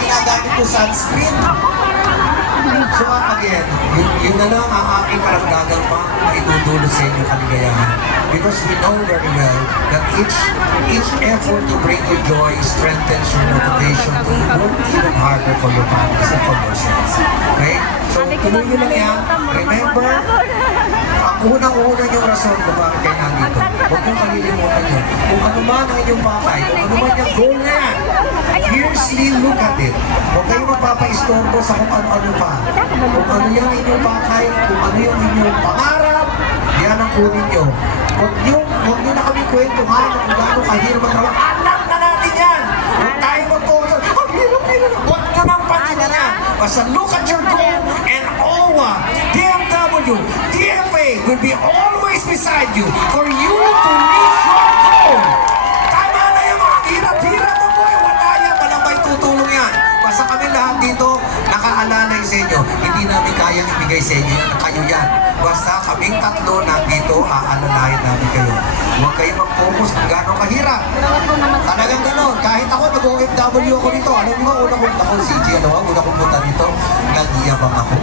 ginagamit ko sunscreen. So again, yun na lang ang aking karagdagan pa na itutulot sa inyong kaligayahan. Because we know very well that each effort to bring you joy strengthens your motivation to work even harder for your families and for yourselves. Okay? So tuloy nyo lang yan. Remember, ang unang-una yung rason kung bakit kayo nandito. Huwag nyo kalilimutan yun. Kung ano man ang inyong pakay, kung ano man yung goal na yan, fiercely look at it. Huwag kayong magpapaistorbo sa kung ano-ano pa. Kung ano yung inyong pakay, kung ano yung inyong pangarap, yan ang kunin nyo. Huwag nyo na kami kwentuhan kung gaano kahirap ang trabaho. Alam na natin yan! Huwag tayo mag-focus. Huwag nyo nang pansinin yan. Basta look at your goal and OWA, BMW, DFA will be always beside you for you to reach your goal. Tama na yung mga hirap-hirap mo boy. Wala yan. Walang may tutulong yan. Basta kami lahat dito nakaalalay sa inyo. Hindi namin kayang ibigay sa inyo yan. Kayo yan. Basta kaming tatlo nandito, aalalayan namin kayo. Huwag kayo mag-focus kung gano'ng kahirap. Talagang gano'n. Kahit ako, nag-OFW ako nito. Alam mo ba, una kong CG, una kong punta nito, nag-iyabang ako.